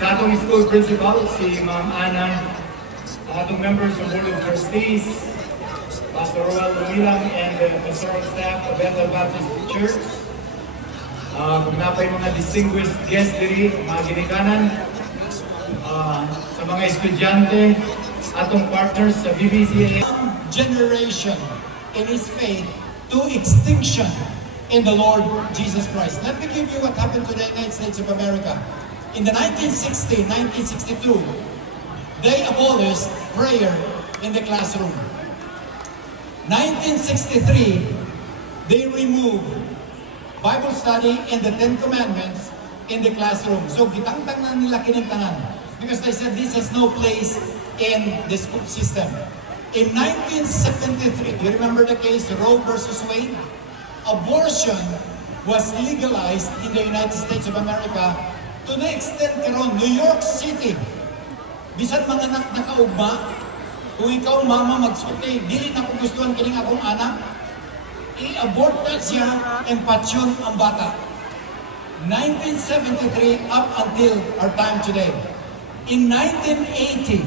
Sa atong school principal, si Ma'am Ana, atong members of Board of Trustees, Pastor Roel Lumilang, and the pastoral staff of Bethel Baptist Church. Kung napay mga distinguished guests diri, mga ginikanan, sa mga estudyante, atong partners sa BBCA. Generation in his faith to extinction in the Lord Jesus Christ. Let me give you what happened to the United States of America. In the 1960, 1962, they abolished prayer in the classroom. 1963, they removed Bible study and the Ten Commandments in the classroom. So gitangtang na nila kinintangan because they said this has no place in the school system. In 1973, do you remember the case Roe versus Wade? Abortion was legalized in the United States of America to the extent karon New York City. Bisan mga anak nakaugma, kung ikaw mama magsulti, dili na kung gustuhan kining akong anak, i-abort na siya and patsyon ang bata. 1973 up until our time today. In 1980,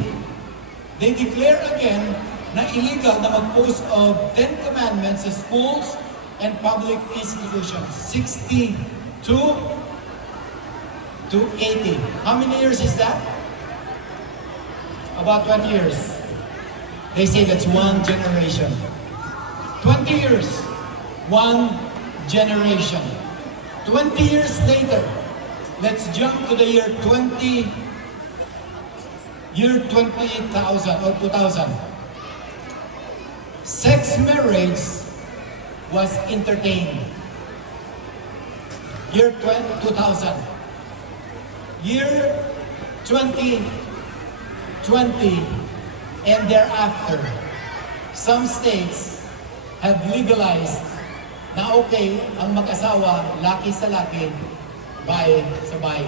they declare again na illegal na mag-post of 10 commandments sa schools and public institutions. 62 to 80. How many years is that? About 20 years. They say that's one generation. 20 years, one generation. 20 years later, let's jump to the year 20,000 or 2000. Sex marriage was entertained. Year 2000. Year 2020 and thereafter, some states have legalized na okay ang mag-asawa, laki sa laki, babae sa babae.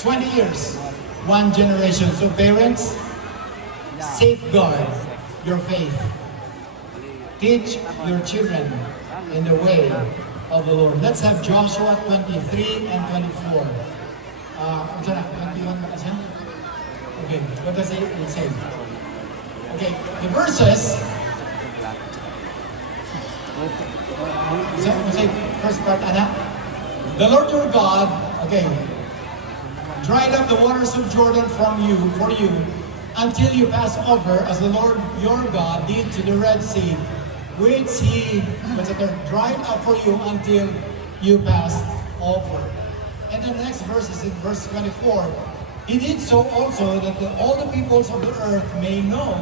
20 years, one generation. So parents, safeguard your faith. Teach your children in the way of the Lord. Let's have Joshua 23 and 24. What's that? 21 ba kasi? Okay, what does it say? Okay, the verses. Say first part, Anna. The Lord your God, okay, dried up the waters of Jordan for you, until you pass over, as the Lord your God did to the Red Sea, which He dried up for you until you passed over. And then the next verse is in verse 24. He did so also that all the peoples of the earth may know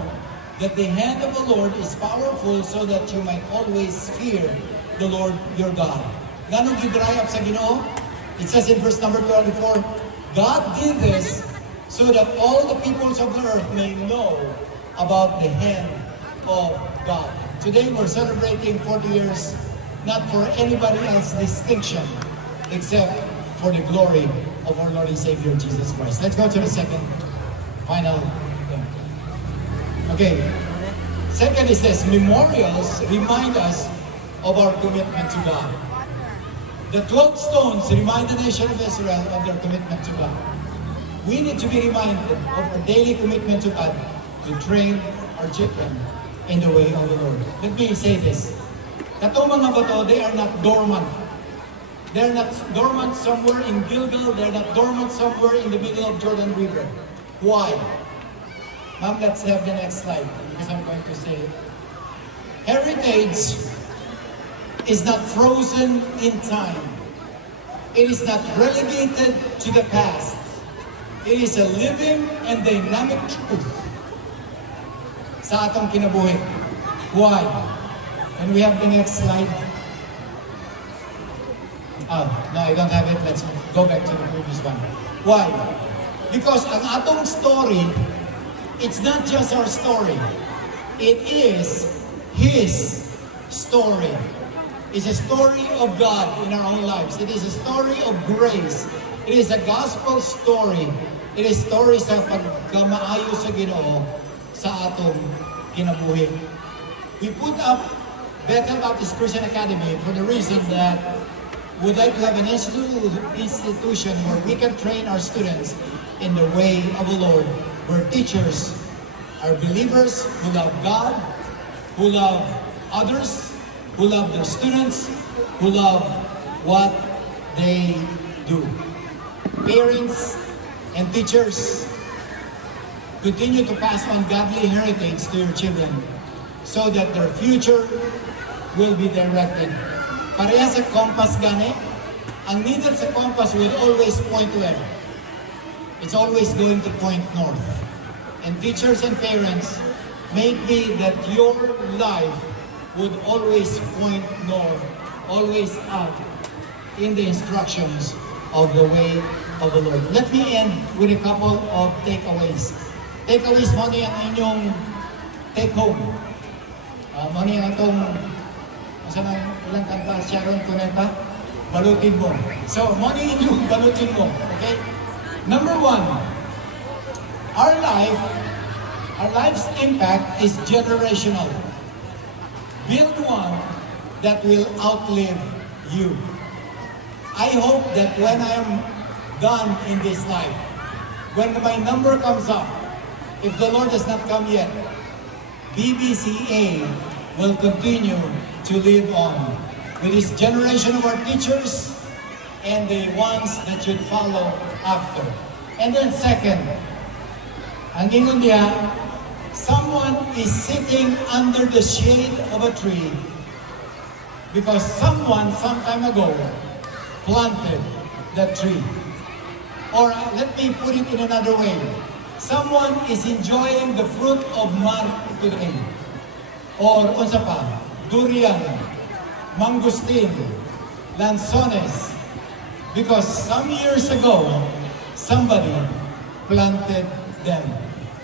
that the hand of the Lord is powerful, so that you might always fear the Lord your God. Ganong gidry up sa Ginoo? It says in verse number 24, God did this so that all the peoples of the earth may know about the hand of God. Today we're celebrating 40 years, not for anybody else's distinction, except for the glory of our Lord and Savior Jesus Christ. Let's go to the second, final thing. Okay, second is this: memorials remind us of our commitment to God. The 12 stones remind the nation of Israel of their commitment to God. We need to be reminded of our daily commitment to God to train our children in the way of the Lord. Let me say this. Katong mga bato, they are not dormant. They're not dormant somewhere in Gilgal. They're not dormant somewhere in the middle of Jordan River. Why? Ma'am, let's have the next slide because I'm going to say it. Heritage is not frozen in time. It is not relegated to the past. It is a living and dynamic truth sa atong kinabuhi. Why? Can we have the next slide? Oh, no, I don't have it. Let's go back to the previous one. Why? Because ang atong story, it's not just our story. It is His story. It's a story of God in our own lives. It is a story of grace. It is a gospel story. It is story sa pagkamaayo sa Ginoo sa atong kinabuhi. We put up Bethel Baptist Christian Academy for the reason that we'd like to have an institution where we can train our students in the way of the Lord, where teachers are believers who love God, who love others, who love their students, who love what they do. Parents and teachers, continue to pass on godly heritage to your children so that their future will be directed. Pareha sa compass gani, ang needle sa compass will always point west. It's always going to point north. And teachers and parents, make it that your life would always point north, always up in the instructions of the way of the Lord. Let me end with a couple of takeaways. Takeaways mo na yung inyong take home. Mo na yung itong, masa na ilang kanta, Sharon Cuneta, balutin mo. So, mo na yung balutin mo. Okay? Number one, our life's impact is generational. Build one that will outlive you. I hope that when I am done in this life, when my number comes up, if the Lord has not come yet, BBCA will continue to live on with this generation of our teachers and the ones that should follow after. And then second, ang ingon niya, someone is sitting under the shade of a tree because someone some time ago planted that tree. Or let me put it in another way. Someone is enjoying the fruit of man today. Or unsa pa, durian, mangustin, lanzones. Because some years ago, somebody planted them.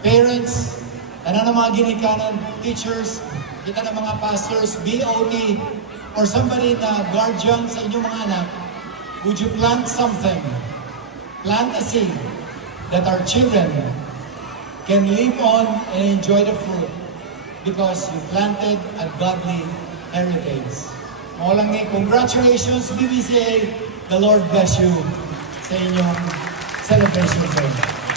Parents, ano na mga ginikanan, teachers, kita na mga pastors, BOT, or somebody na guardian sa inyong mga anak, would you plant something? Plant a seed that our children can live on and enjoy the fruit because you planted a godly heritage. Mga lang congratulations BBCA. The Lord bless you sa inyong celebration day.